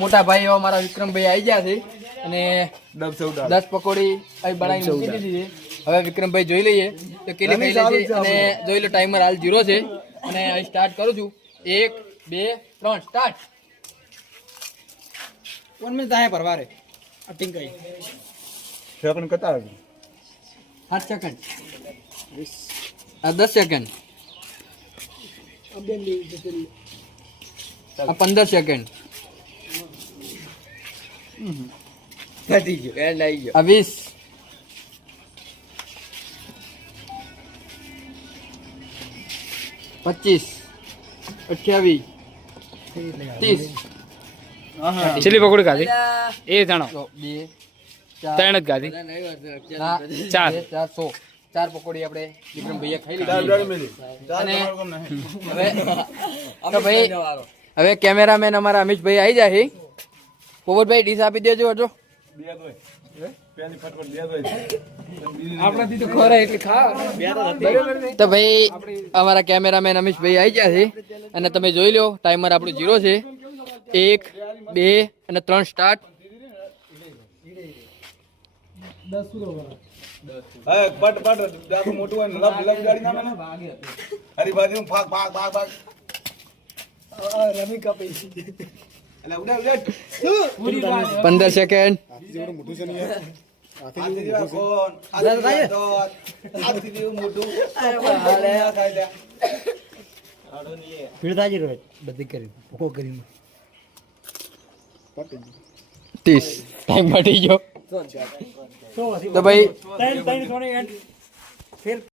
મોટા ભાઈ એવા મારા વિક્રમભાઈ આવી ગયા છે અને 10 પકોડી અહીં બનાવીને મૂકી દીધી છે. હવે વિક્રમભાઈ જોઈ લઈએ તો કેટલી થઈ છે અને જોઈ લો ટાઈમર હાલ 0 છે અને અહીં સ્ટાર્ટ કરું છું. 1 2 3 સ્ટાર્ટ. 1 મિનિટ આયા પરવારે અટિંગ કઈ સેકન્ડ કતા 8 સેકન્ડ આ 10 સેકન્ડ આ 15 સેકન્ડ થઈ ગયો એ લઈ ગયો આ 20 25 28 30 છેલ્લી પકોડી ખાધી એ જાણો 2 ત્રણ જ ખાધી 4 પકોડી આપણે વિક્રમ ભૈયા ખાઈ લીધી અને હવે કેમેરામેન અમારા અમિતભાઈ આવી જાય છે. પોપટભાઈ ડીશ આપી દેજો હજો. આપણાથી તો ખોરાય એટલે ખા તો ભાઈ અમારા કેમેરામેન અમિતભાઈ આવી ગયા છે અને તમે જોઈ લો ટાઈમર આપણું 0 છે. 1 2 અને 3 સ્ટાર્ટ. મોટું હોય લપ લપ ગાડી નામે ને હરી બાજુ ભાગ ભાગ ભાગ ભાગ રમી કપી એટલે ઉડા ઉડા 15 સેકન્ડ મોટું છે ને આથી જેવા કોણ આથી જેવું મોટું હાલે ખાઈ લે પીડતાજી રોજ બધી કરી ભૂકો કરીને 30 ટાઈમ પટી ગયો તો ભાઈ